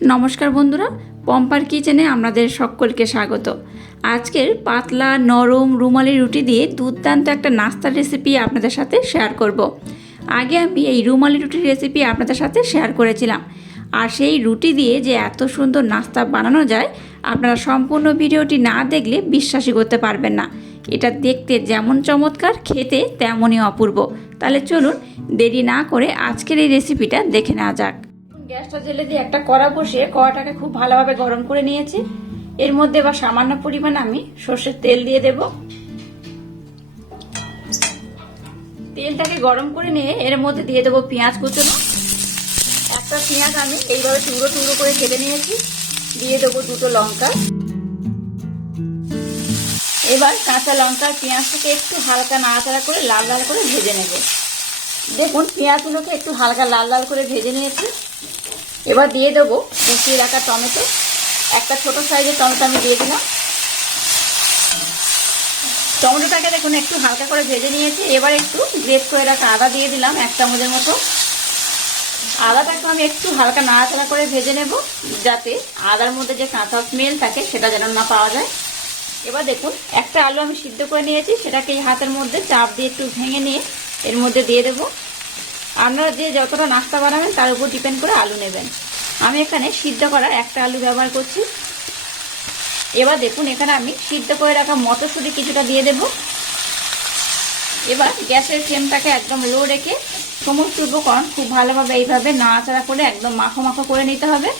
নমস্কার বন্ধুরা, পম্পার কিচেনে আপনাদের সকলকে স্বাগত। আজকের পাতলা, নরম, রুমালি রুটি দিয়ে দুর্দান্ত একটা নাস্তার রেসিপি আপনাদের সাথে শেয়ার করব। আগে আমি এই রুমালি রুটির রেসিপি আপনাদের সাথে শেয়ার করেছিলাম। আর সেই রুটি দিয়ে যে এত সুন্দর নাস্তা বানানো যায়, আপনারা সম্পূর্ণ ভিডিওটি না দেখলে বিশ্বাসই করতে পারবেন না। এটা দেখতে যেমন চমৎকার, খেতে তেমনই অপূর্ব। তাহলে চলুন দেরি না করে আজকের এই রেসিপিটা দেখে নেওয়া যাক। গ্যাসটা জেলে দিয়ে একটা কড়া বসিয়ে কড়াটাকে খুব ভালোভাবে গরম করে নিয়েছি। এর মধ্যে এবার সামান্য পরিমাণ আমি সর্ষের তেল দিয়ে দেব। তেলটাকে গরম করে নিয়ে এর মধ্যে দিয়ে দেবো পেঁয়াজ কুচনো। একটা পেঁয়াজ আমি এইভাবে টুকরো টুকরো করে কেটে নিয়েছি। দিয়ে দেবো দুটো লঙ্কা। এবার কাঁচা লঙ্কা পেঁয়াজটাকে একটু হালকা নাড়াচাড়া করে লাল লাল করে ভেজে নেব। দেখুন, পেঁয়াজগুলোকে একটু হালকা লাল লাল করে ভেজে নিয়েছি। এবার দিয়ে দেবো কুচিয়ে রাখা টমেটো। একটা ছোট সাইজের টমেটো আমি দিয়ে দিলাম। টমেটোটাকে দেখুন, একটু হালকা করে ভেজে নিয়েছি। এবার একটু গ্রেট করে রাখা আদা দিয়ে দিলাম এক চামচের মতো। আদাটাকে আমি একটু হালকা নাড়াচাড়া করে ভেজে নেব, যাতে আদার মধ্যে যে কাঁচা স্মেল থাকে, সেটা যেন না পাওয়া যায়। এবার দেখুন, একটা আলু আমি সিদ্ধ করে নিয়েছি। সেটাকে এই হাতের মধ্যে চাপ দিয়ে একটু ভেঙে নিয়ে এর মধ্যে দিয়ে দেবো। আপনারা যে যতটা নাস্তা বানাবেন, তার উপর ডিপেন্ড করে আলু নেবেন। আমি এখানে সিদ্ধ করা একটা আলু ব্যবহার করছি। এবার দেখুন, এখানে আমি সিদ্ধ করে রাখা মটরশুঁটি কিছুটা দিয়ে দেব। এবার গ্যাসের ফ্লেমটাকে একদম লো রেখে সমস্ত উপকরণ খুব ভালোভাবে এইভাবে নাড়াচাড়া করে একদম মাখো মাখো করে নিতে হবে।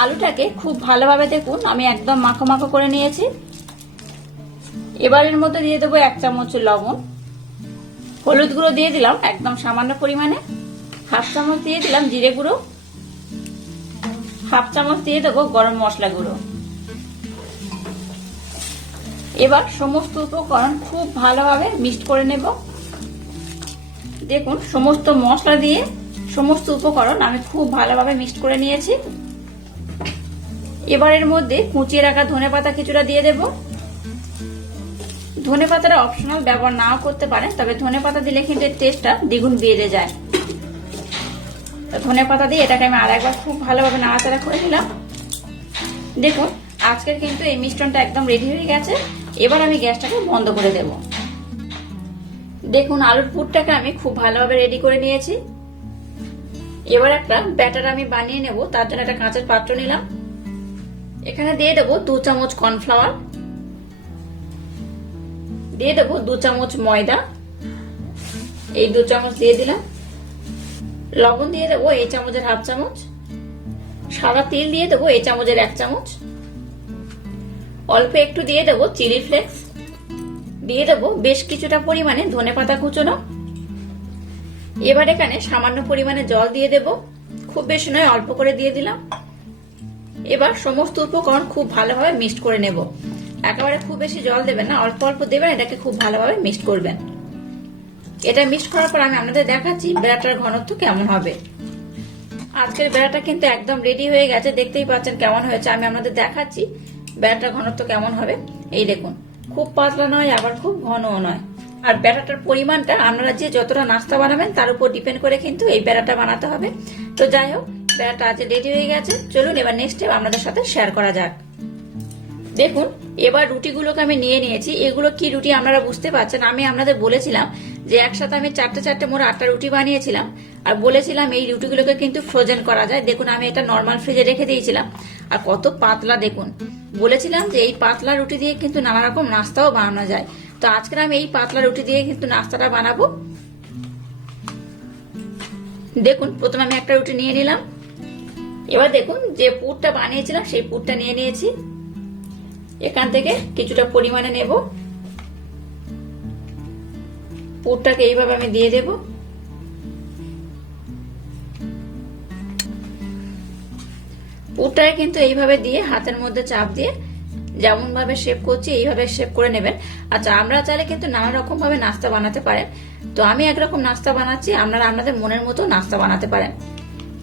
আলুটাকে খুব ভালোভাবে দেখুন, আমি একদম মাখো মাখো করে নিয়েছি। এবারের মধ্যে দিয়ে দেবো এক চামচ লবণ। হলুদ গুঁড়ো দিয়ে দিলাম, একদম সামান্য পরিমাণে। হাফ চামচ দিয়ে দিলাম জিরে গুঁড়ো। হাফ চামচ দিয়ে দেবো গরম মশলা গুঁড়ো। এবার সমস্ত উপকরণ খুব ভালোভাবে মিক্সড করে নেব। দেখুন, সমস্ত মশলা দিয়ে সমস্ত উপকরণ আমি খুব ভালোভাবে মিক্সড করে নিয়েছি। এবারের মধ্যে কুচিয়ে রাখা ধনে পাতা কিছুটা দিয়ে দেবো। ধনে পাতাটা অপশনাল ব্যবহার নাও করতে পারেন, তবে ধনে পাতা দিলে কিন্তু এর টেস্টটা দ্বিগুণ বেড়ে যায়। ধনে পাতা দিয়ে এটাকে আমি আর একবার খুব ভালোভাবে নাড়াচাড়া করে নিলাম। দেখুন, আজকের কিন্তু এই মিশ্রণটা একদম রেডি হয়ে গেছে। এবার আমি গ্যাসটাকে বন্ধ করে দেব। দেখুন, আলুর পুরটাকে আমি খুব ভালোভাবে রেডি করে নিয়েছি। এবার একটা ব্যাটার আমি বানিয়ে নেব, তার জন্য একটা কাঁচের পাত্র নিলাম। এখানে দিয়ে দেবো দু চামচ কর্নফ্লাওয়ার দিয়ে দেবো দু চামচ ময়দা। এই দু চামচ দিয়ে দিলাম। লবণ দিয়ে দেবো এই চামচের হাফ চামচ। সাদা তেল দিয়ে দেবো এই চামচের এক চামচ। অল্প একটু দিয়ে দেবো চিলি ফ্লেক্স। দিয়ে দেবো বেশ কিছুটা পরিমাণে ধনে পাতা কুচোনো। এবার এখানে সামান্য পরিমাণে জল দিয়ে দেব। খুব বেশি নয়, অল্প করে দিয়ে দিলাম। এবার সমস্ত উপকরণ খুব ভালোভাবে মিক্সড করে নেব। একেবারে খুব বেশি জল দেবেন না, অল্প অল্প দেবেন, এটাকে খুব ভালোভাবে মিক্সড করবেন। এটা মিক্সড করার পর আমি আপনাদের দেখাচ্ছি বেড়াটার ঘনত্ব কেমন হবে। আজকের বেড়াটা কিন্তু একদম রেডি হয়ে গেছে, দেখতেই পাচ্ছেন কেমন হয়েছে। আমি আপনাদের দেখাচ্ছি বেড়াটার ঘনত্ব কেমন হবে। এই দেখুন, খুব পাতলা নয়, আবার খুব ঘনও নয়। আর বেড়াটার পরিমাণটা আপনারা যে যতটা নাস্তা বানাবেন, তার উপর ডিপেন্ড করে কিন্তু এই বেড়াটা বানাতে হবে। তো যাই হোক বেড়াটা আজ রেডি হয়ে গেছে। চলুন এবার নেক্সট আপনাদের সাথে শেয়ার করা যাক। দেখুন, এবার রুটিগুলোকে আমি নিয়ে নিয়েছি। এগুলো কি রুটি আপনারা বুঝতে পারছেন? আমি আপনাদের বলেছিলাম যে একসাথে আমি চারটে চারটে মোড় আটটা রুটি বানিয়েছিলাম আর বলেছিলাম এই রুটিগুলোকে কিন্তু ফ্রোজেন করা যায়। দেখুন, আমি এটা নর্মাল ফ্রিজে রেখে দিয়েছিলাম। আর কত পাতলা, দেখুন। বলেছিলাম যে এই পাতলা রুটি দিয়ে কিন্তু নানা রকম নাস্তাও বানানো যায়। তো আজকে আমি এই পাতলা রুটি দিয়ে কিন্তু নাস্তাটা বানাবো। দেখুন, প্রথমে আমি একটা রুটি নিয়ে নিলাম। এবার দেখুন যে পুরটা বানিয়েছিলাম, সেই পুরটা নিয়ে নিয়েছি। এখান থেকে কিছুটা পরিমাণে নেব। পুরটাকে এইভাবে আমি দিয়ে দেব। পুরটাকে কিন্তু এইভাবে দিয়ে হাতের মধ্যে চাপ দিয়ে যেমন ভাবে শেপ করছি, এইভাবে শেপ করে নেবেন। আচ্ছা আমরা চাইলে কিন্তু নানা রকম ভাবে নাস্তা বানাতে পারেন। তো আমি একরকম নাস্তা বানাচ্ছি, আপনারা আপনাদের মনের মতো নাস্তা বানাতে পারেন।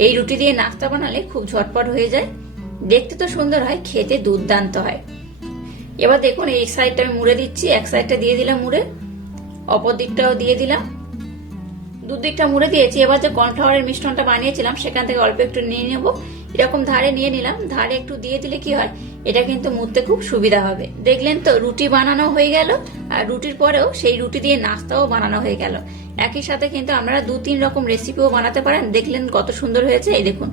এই রুটি দিয়ে নাস্তা বানালে খুব ঝটপট হয়ে যায়। দেখতে তো সুন্দর হয়, খেতে দুর্দান্ত হয়। এবার দেখুন, এই সাইডটা আমি মুড়ে দিচ্ছি। এক সাইডটা দিয়ে দিলাম মুড়ে, অপর দিকটাও দিয়ে দিলাম। দুদিকটা মুড়ে দিয়েছি। এবার যে কর্নফ্লাওয়ারের মিশ্রণটা বানিয়েছিলাম, সেখান থেকে অল্প একটু নিয়ে নেব। এরকম ধারে নিয়ে নিলাম। ধারে একটু দিয়ে দিলে কি হয়, এটা কিন্তু মুড়তে খুব সুবিধা হবে। দেখলেন তো, রুটি বানানো হয়ে গেল, আর রুটির পরেও সেই রুটি দিয়ে নাস্তাও বানানো হয়ে গেল। একই সাথে কিন্তু আপনারা দু তিন রকম রেসিপিও বানাতে পারেন। দেখলেন কত সুন্দর হয়েছে, এই দেখুন।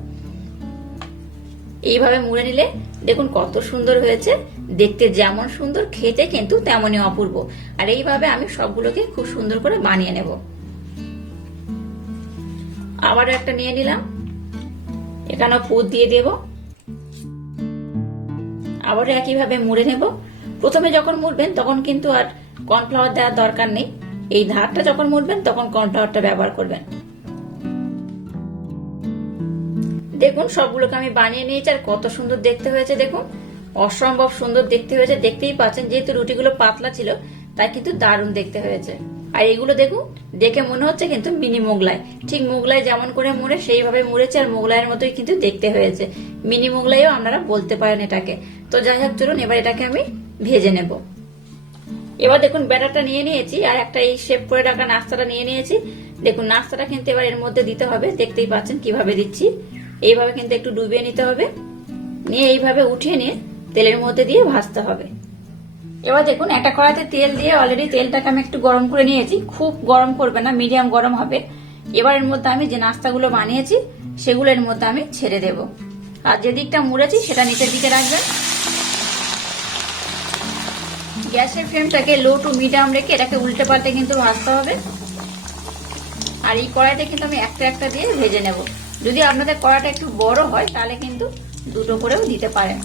এইভাবে মুড়ে নিলে দেখুন কত সুন্দর হয়েছে। দেখতে যেমন সুন্দর, খেতে কিন্তু তেমনই অপূর্ব। আর এইভাবে আমি সবগুলোকে খুব সুন্দর করে বানিয়ে নেব। আবারও একটা নিয়ে নিলাম। এখানেও পুর দিয়ে দেব। আবারও একইভাবে মুড়ে নেব। প্রথমে যখন মুড়বেন তখন কিন্তু আর কর্নফ্লাওয়ার দেওয়ার দরকার নেই। এই ধারটা যখন মুড়বেন তখন কর্নফ্লাওয়ারটা ব্যবহার করবেন। দেখুন, সবগুলোকে আমি বানিয়ে নিয়েছি আর কত সুন্দর দেখতে হয়েছে, দেখুন। অসম্ভব সুন্দর দেখতে হয়েছে, দেখতেই পাচ্ছেন। যেহেতু রুটিগুলো পাতলা ছিল, তাই কিন্তু দারুণ দেখতে হয়েছে। আর এগুলো দেখুন, দেখে মনে হচ্ছে কিন্তু মিনি মোগলাই। ঠিক মোগলাই যেমন করে মুড়ে, সেইভাবে মুড়েছে আর মোগলাইয়ের মতোই কিন্তু দেখতে হয়েছে। মিনি মোগলাইও আপনারা বলতে পারেন এটাকে। তো যাই হোক, চলুন এবার এটাকে আমি ভেজে নেব। এবার দেখুন, ব্যাটারটা নিয়ে নিয়েছি আর একটা এই শেপ করে রাখা নাস্তাটা নিয়ে নিয়েছি। দেখুন, নাস্তাটা কিন্তু এবার এর মধ্যে দিতে হবে। দেখতেই পাচ্ছেন কীভাবে দিচ্ছি। এইভাবে কিন্তু একটু ডুবিয়ে নিতে হবে। নিয়ে এইভাবে উঠিয়ে নিয়ে তেলের মধ্যে দিয়ে ভাজতে হবে। এবার দেখুন, একটা কড়াইতে তেল দিয়ে অলরেডি তেলটাকে আমি একটু গরম করে নিয়েছি। খুব গরম করবে না মিডিয়াম গরম হবে। এবার এর মধ্যে আমি যে নাস্তাগুলো বানিয়েছি, সেগুলো এর মধ্যে আমি ছেড়ে দেব। আর যে দিকটা মুড়েছি, সেটা নিচের দিকে রাখবেন। গ্যাসের ফ্লেমটাকে লো টু মিডিয়াম রেখে এটাকে উল্টে পাল্টে কিন্তু ভাজতে হবে। আর এই কড়াইতে কিন্তু আমি একটা একটা দিয়ে ভেজে নেব। যদি আপনাদের কড়াটা একটু বড় হয়, তাহলে কিন্তু দুটো করেও দিতে পারেন।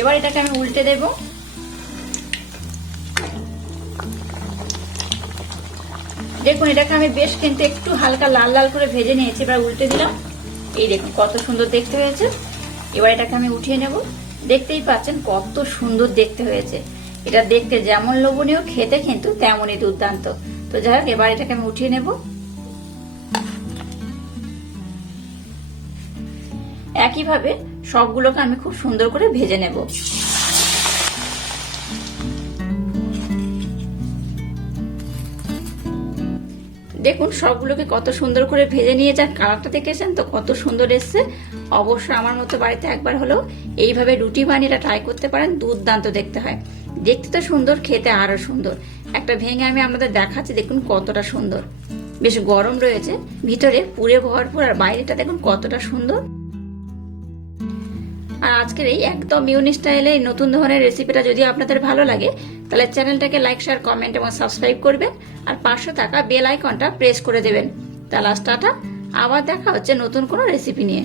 এবার এটাকে আমি উল্টে দেব। দেখুন, এটাকে আমি বেশ কিন্তু একটু হালকা লাল লাল করে ভেজে নিয়েছি, এবার উল্টে দিলাম। এই দেখুন, কত সুন্দর দেখতে হয়েছে। এবার এটাকে আমি উঠিয়ে নেব। দেখতেই পাচ্ছেন, কত সুন্দর দেখতে হয়েছে। এটা দেখতে যেমন লোভনীয়, খেতে কিন্তু তেমনই দুর্দান্ত। তো যাই হোক, এবার এটাকে আমি উঠিয়ে নেব। একইভাবে সবগুলোকে আমি খুব সুন্দর করে ভেজে নেব। দেখুন, সবগুলোকে কত সুন্দর করে ভেজে নিয়ে যান কালারটা দেখেছেন তো? কত সুন্দর এসছে। অবশ্যই আমার মতো বাড়িতে একবার হলেও এইভাবে রুটি বানিয়ে ট্রাই করতে পারেন, দুর্দান্ত দেখতে হয়। দেখতে তো সুন্দর, খেতে আরও সুন্দর। একটা ভেঙে আমি আপনাদের দেখাচ্ছি, দেখুন কতটা সুন্দর। বেশ গরম রয়েছে, ভিতরে পুরে ভরপুর, আর বাইরেটা দেখুন কতটা সুন্দর। আর আজকের এই একদম ইউনি স্টাইলে এই নতুন ধরনের রেসিপিটা যদি আপনাদের ভালো লাগে, তাহলে চ্যানেলটাকে লাইক শেয়ার কমেন্ট এবং সাবস্ক্রাইব করবেন আর পাঁচশো টাকা বেল আইকনটা প্রেস করে দেবেন। তাহলে টাটা, আবার দেখা হচ্ছে নতুন কোনো রেসিপি নিয়ে।